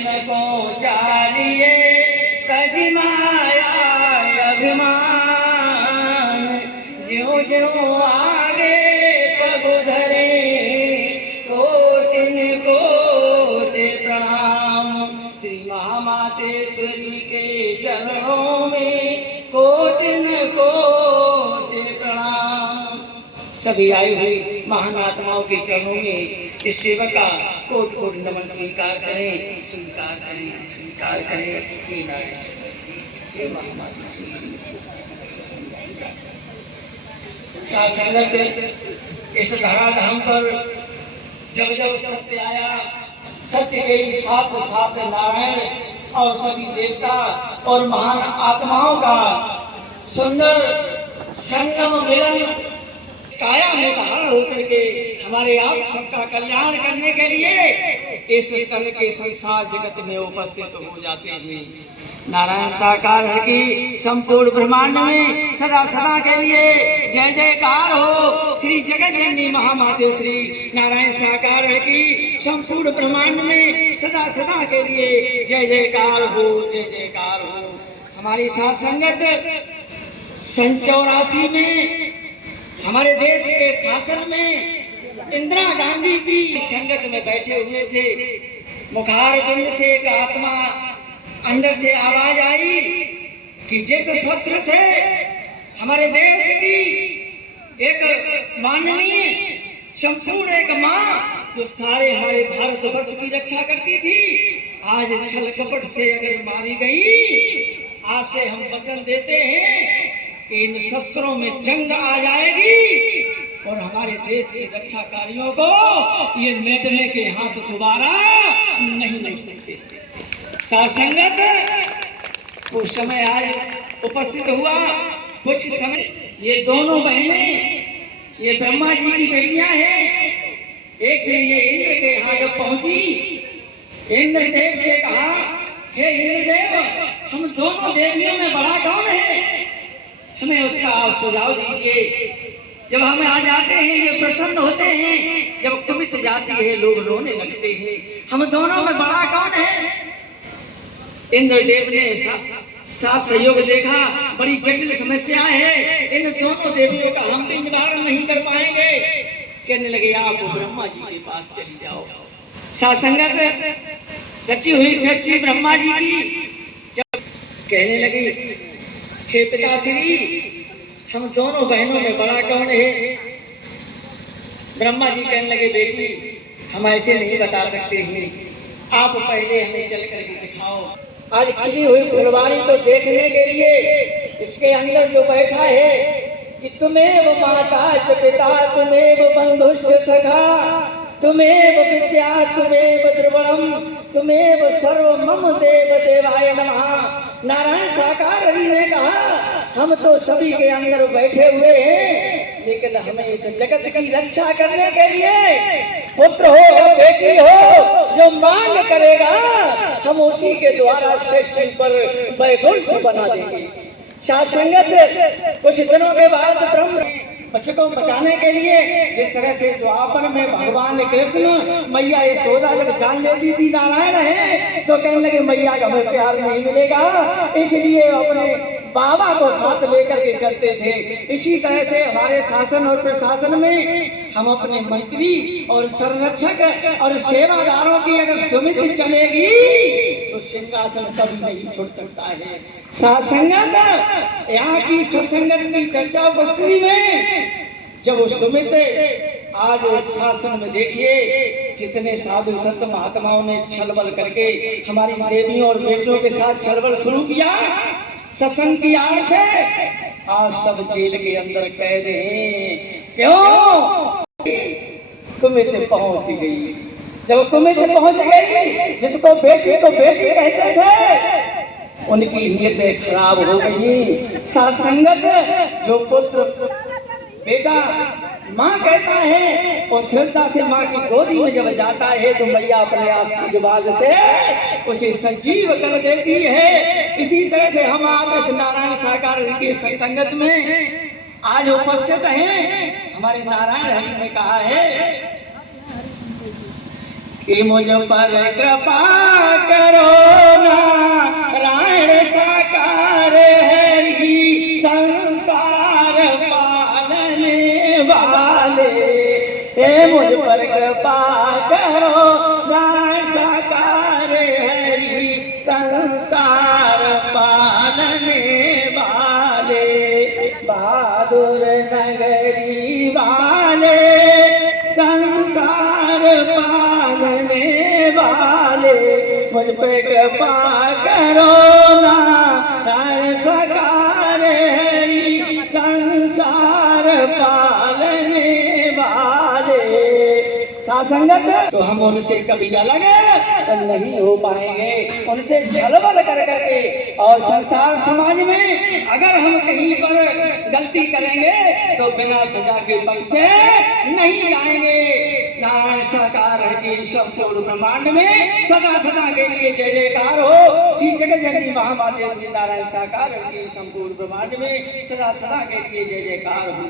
मन को चालिए तज माया अभिमान, ज्यों ज्यों आगे प्रभु धरे कोटिन कोटि प्रणाम। श्री महामातेश्वरी के चरणों में कोटिन कोटि प्रणाम। सभी आई हुई महान आत्माओं के चरणों में इस सेवा का कोटि कोटि नमन स्वीकार करें, स्वीकार करें, स्वीकार करें। संगत इस धराधाम पर जब जब सत्य आया, सत्य के साथ साथ नारायण और सभी देवता और महान आत्माओं का सुंदर संगम मिलन काया में धारण होकर के हमारे आप सबका कल्याण करने के लिए इस कल के संसार जगत में उपस्थित हो जाते हैं। नारायण साकार है कि संपूर्ण ब्रह्मांड में सदा सदा के लिए जय जयकार हो। श्री जगत जननी महामाते श्री नारायण साकार है कि संपूर्ण ब्रह्मांड में सदा सदा के लिए जय जयकार हो, जय जयकार हो। हमारी साथ संगत 84 में हमारे देश के शासन में इंदिरा गांधी की संगत में बैठे हुए थे। मुखार बिंद से एक आत्मा अंदर से आवाज आई कि जिस शस्त्र से हमारे देश की एक माननीय संपूर्ण एक माँ जो सारे हमारे भारतवर्ष की रक्षा करती थी, आज छल कपट से अगर मारी गई, आज से हम वचन देते हैं कि इन शस्त्रों में जंग आ जाएगी और हमारे देश के रक्षाकारियों को ये मेटने के हाथ दोबारा नहीं लग सकते। सासंगत उस समय आए उपस्थित हुआ, कुछ समय ये दोनों बहनें ये ब्रह्मा जी की बेटियां हैं। एक दिन ये इंद्र के यहाँ जब पहुंची, इंद्रदेव से कहा, हे इंद्रदेव, हम दोनों देवियों में बड़ा कौन है, हमें उसका आप सुझाव दीजिए। जब हमें आ जाते हैं ये प्रसन्न होते हैं, जब कुमित जाती है लोग रोने लगते हैं, हम दोनों में बड़ा कौन है। इंद्रदेव ने साथ सहयोग देखा, बड़ी जटिल समस्या है, इन दोनों देवियों का हम भी निवारण नहीं कर पाएंगे। कहने लगे आप ब्रह्मा जी के पास चली जाओ। सासंगत रची हुई सृष्टि ब्रह्मा जी की जब कहने लगी, हे पिताश्री, हम दोनों बहनों में बड़ा कौन है। ब्रह्मा जी कहने लगे, बेटी हम ऐसे नहीं बता सकते हैं, आप पहले हमें चल करके दिखाओ। आज खिली हुई फुलवारी को देखने के लिए इसके अंदर जो बैठा है कि तुम्हें वो माता च पिता, तुम्हें वो बंधुष्य सखा, तुम्हें वो विद्या, तुम्हें वो द्रवणम, तुम्हें वो सर्व मम देव देवाय नमः। नारायण साकार हरि ने कहा, हम तो सभी के अंदर बैठे हुए हैं, लेकिन हमें इस जगत की रक्षा करने के लिए पुत्र हो बेटी हो जो मांग करेगा, हम उसी के द्वारा सृष्टि पर वैकुंठ बना देंगे। सासंगत कुछ दिनों के बाद ब्रह्म बच्चे को बचाने के लिए जिस तरह से द्वापर में भगवान कृष्ण मैया यशोदा जब जान लेती थी नारायण है, तो कहने लगे मैया का हमें प्यार नहीं मिलेगा, इसलिए अपने बाबा को साथ लेकर के चलते थे। इसी तरह से हमारे शासन और प्रशासन में हम अपने मंत्री और संरक्षक और सेवादारों की अगर समिति चलेगी तो सिंहासन कभी नहीं छूट सकता है। सासंगत यहाँ की सत्संगत की चर्चा उपस्थिति में जब उस समिति आज शासन में देखिए जितने साधु संत महात्माओं ने छलबल करके हमारी देवियों और बेटियों के साथ छलबल शुरू किया सत्संग की आड़ से, आज सब जेल के अंदर कैद हैं। क्यों? कुमित पहुंच गई। जब कुमित पहुंच गई, जिसको बेटी को बेटी कहते थे, उनकी नीयत खराब हो गई। सासंगत जो पुत्र बेटा माँ कहता है और श्रद्धा से माँ की गोदी में जब जाता है तो मैया अपने आशीर्वाद से उसे सजीव कर देती है। इसी तरह से हम आप इस नारायण साकार के सत्संगत में आज उपस्थित हैं। हमारे नारायण हरि ने कहा है कि मुझ पर कृपा कर मुझ पर कृपा करो नारायण साकार हरि संसार पालने वाले बहादुर नगरी वाले संसार पालने वाले मुझ पे कृपा करो नारायण साकार हरि संसार पालने वाले। संगत तो हम उनसे कभी अलग नहीं हो पाएंगे, उनसे छलबल कर करके। और संसार समाज में अगर हम कहीं पर गलती करेंगे तो बिना सजा के पल से नहीं जाएंगे। नारायण साकार की संपूर्ण ब्रह्मांड में सदा सदा के लिए जय जयकार हो। श्री जगत जननी महामाते श्री नारायण साकार की संपूर्ण ब्रह्मांड में सदा सदा के लिए जय जयकार हो।